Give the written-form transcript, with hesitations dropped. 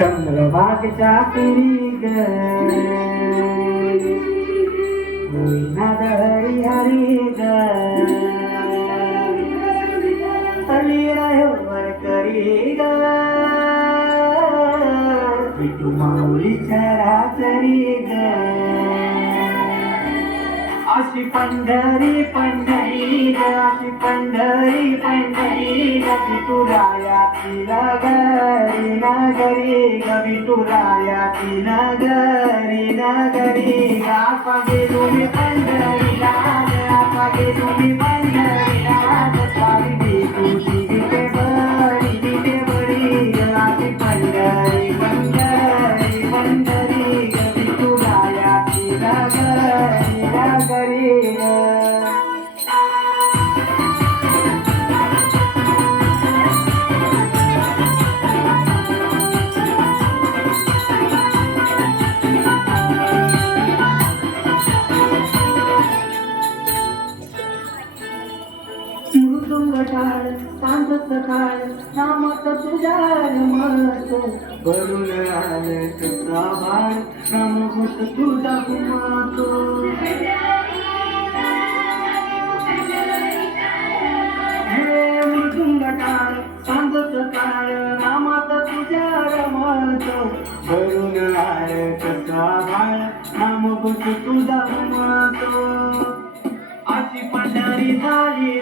चंद्रभागेच्या पिरी ग नाद हरी हरी ग हरी राहोवर करी ग विठू माऊलीच्या रात्री ग अशी पंढरी पंढरी ग अशी पंढरी पंढरी ग विठुरायाची नगरी नगरी ग विठुरायाची नगरी नगरी ग आपा गेलो मी पंढरीला आपा गेलो मी पंढरीला स्वामी विठूची गीते बरी ग अशी पंढरी पंढरी पंढरी ग विठुरायाची नगरी नगरी ग मृदुंग टाळ सांग सकाळ नामत तुझ्या रमत भरून आलं तुझा भाळ नाम होत तुझा कुमातो हे मृदुंग टाळ सांग सकाळ नामात तुझ्या रमत भरून आलं तुझा भाळ नाम होत तुझा कुमातो अशी पंढरी झाली